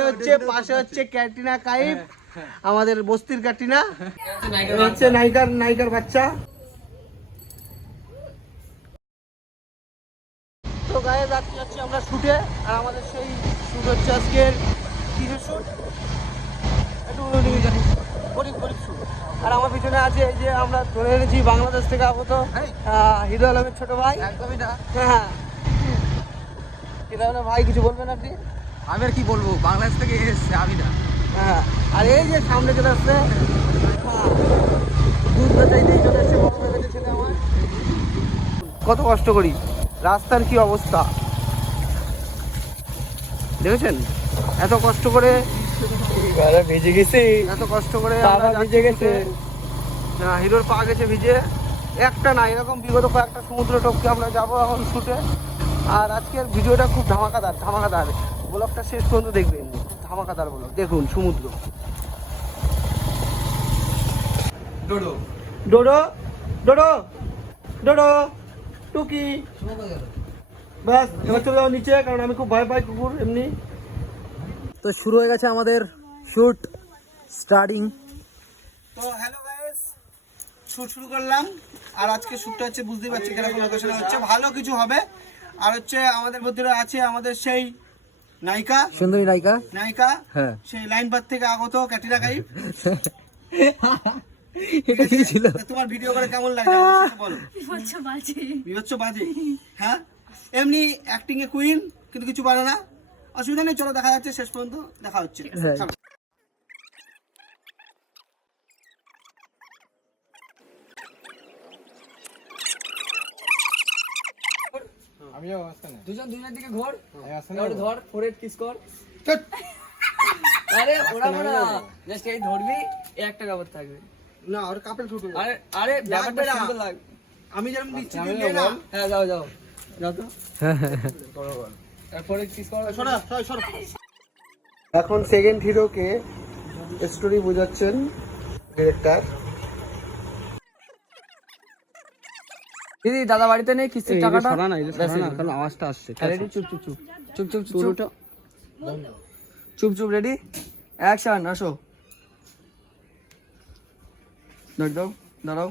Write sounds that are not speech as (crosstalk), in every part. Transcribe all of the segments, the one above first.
হচ্ছে পাশে হচ্ছে ক্যাটরিনা কাইফ আমাদের বস্তির ক্যাটরিনা। হচ্ছে নায়িকার নায়িকার বাচ্চা। তো গায়ে যাচ্ছি আমরা শুটে আর আমাদের সেই শুট হচ্ছে আজকের কিসের শুট? একটু গরিব গরিব শুট। আর আমার পিছনে আছে এই যে আমরা ধরে এনেছি বাংলাদেশ থেকে আগত আহ, হিরো আলমের ছোট ভাই। একদমই না। হ্যাঁ। হিরো ভাই কিছু বলবেন আপনি? আমি আর কি বলব বাংলাদেশ থেকে এসেছে আমি না। হ্যাঁ আর এই যে সামনে চলে আসছে দুধ বেচাইতেই চলে আসছে বড় ছেলে আমার। কত কষ্ট করি রাস্তার কি অবস্থা? দেখেছেন? এত কষ্ট করে ভিজে গেছে। এত কষ্ট করে ভিজে গেছে। না হিরোর পা গেছে ভিজে। একটা না এরকম বিগত কয়েকটা সমুদ্র টপকে আমরা যাব এখন শুটে। আর আজকের ভিডিওটা খুব ধামাকাদার ধামাকাদার। ব্লগটা শেষ পর্যন্ত দেখবেন। ধামাকাদার ব্লগ দেখুন সমুদ্র। ডোডো। ডোডো ডোডো ডোডো টুকি। ব্যাস এবার চলে যাও নিচে কারণ আমি খুব ভয় পাই কুকুর এমনি। তো শুরু হয়ে গেছে আমাদের শুট স্টার্টিং তো হ্যালো গাইস শুট শুরু করলাম। আর আজকে শুটটা হচ্ছে বুঝতেই পারছি কীরকম লোকেশনে হচ্ছে। ভালো কিছু হবে। আর হচ্ছে আমাদের মধ্যে আছে আমাদের সেই নায়িকা? সুন্দরী নায়িকা? নায়িকা? হ্যাঁ। সেই লাইন পার থেকে আগত ক্যাটরিনা কাইফ এটা কি ছিল? তোমার ভিডিও করে কেমন লাগে? বলো। (laughs) বিভৎস বাজে। বিভৎস বাজে। হ্যাঁ? এমনি অ্যাক্টিং এ কুইন কিন্তু কিছু পারে না। অসুবিধা নেই চলো দেখা যাচ্ছে শেষ পর্যন্ত দেখা হচ্ছে। হ্যাঁ। চলো। দুজন দুজনের দিকে ঘোর। এবারে ধর ফোরেট কিস কর। আরে ওরা জাস্ট এই ধরবি এই একটা কাপড় থাকবে। না আরে আরে ব্যাপারটা না। লাগ আমি যেরকম দিচ্ছি না হ্যাঁ যাও যাও। যাও তো। ফোরেট কিস কর। সরা সরা সরা। এখন সেকেন্ড হিরোকে স্টোরি বোঝাচ্ছেন ডিরেক্টর দিদি দাদা বাড়িতে নেই কিস্তির টাকাটা? না এই ব্যাস, এই যে। কারণ আওয়াজটা আসছে রেডি চুপ চুপ চুপ চুপ চুপ চুপ। চুপ চুপ চুপ রেডি অ্যাকশন আসো। দাঁড় দাও দাঁড়াও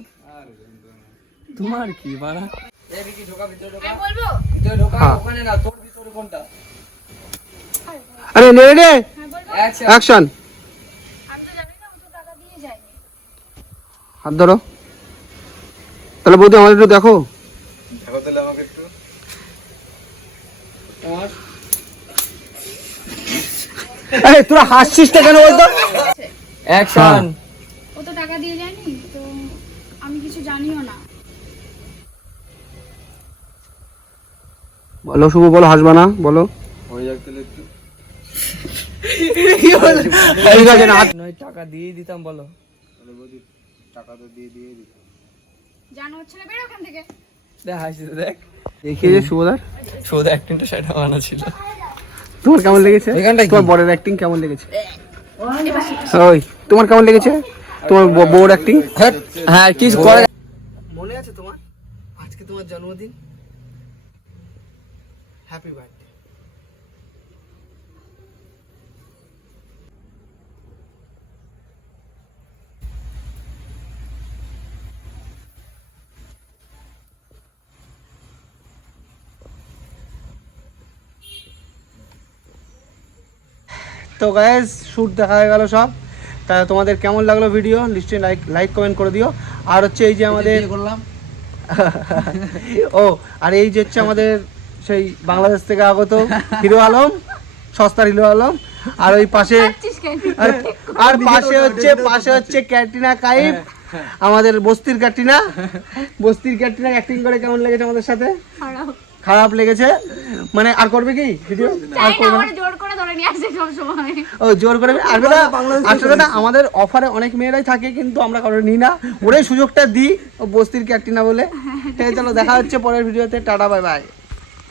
তোমার কি বাড়া? এদিকে ঢোকা ভিতরে ঢোকা। বলব। ভিতরে ঢোকা হ্যাঁ। ওখানে না তোর ভিতরে কোনটা? আরে নে রে হ্যাঁ অ্যাকশন অ্যাকশন আমি তো জানি না যায়নি হাত ধরো। তাহলে বৌদি আমাদের একটু দেখো। আরে তোরা হাসছিস কেন বলতো? অ্যাকশন ও তো টাকা দিয়ে যায়নি তো আমি কিছু জানিও না। বলো শুভ বলো হাসবা না বলো। ঠিক আছে না হাত- নয় টাকা দিয়ে দিয়ে দিতাম। বলো জানো হচ্ছে না বেরো ওখান থেকে। দেখ হাসি দেখ। যে শুভদার। অ্যাক্টিংটা সেটা মানা ছিল। তোমার কেমন লেগেছে? এখানটায় তোমার বড়ের অ্যাক্টিং কেমন লেগেছে? ওই তোমার কেমন লেগেছে? তোমার বউর অ্যাক্টিং হ্যাঁ কি করে মনে আছে তোমার? আজকে তোমার জন্মদিন। হ্যাপি বার্থডে তো গাইজ শ্যুট দেখা হয়ে গেল সব। তা তোমাদের কেমন লাগল ভিডিও নিশ্চয়ই লাইক লাইক কমেন্ট করে দিও। আর হচ্ছে এই যে আমাদের করলাম। (laughs) ও আর এই যে হচ্ছে আমাদের সেই বাংলাদেশ থেকে আগত হিরো আলম সস্তার হিরো আলম আর ওই পাশে আর- পাশে হচ্ছে পাশে হচ্ছে ক্যাটরিনা কাইফ আমাদের বস্তির ক্যাটরিনা। বস্তির ক্যাটরিনা অ্যাক্টিং করে কেমন লেগেছে আমাদের সাথে? খারাপ। খারাপ লেগেছে। মানে আর করবে কি? ভিডিও আর করবে না আমার জোর করে ধরে নিয়ে আসে সব সময় ও জোর করে। আসবে না আসলে না আমাদের অফারে অনেক মেয়েরাই থাকে কিন্তু আমরা কারও নিই না। ওরাই সুযোগটা দিই। ও বস্তির ক্যাটরিনা বলে। ঠিক আছে চলো দেখা হচ্ছে পরের ভিডিওতে টাটা বাই বাই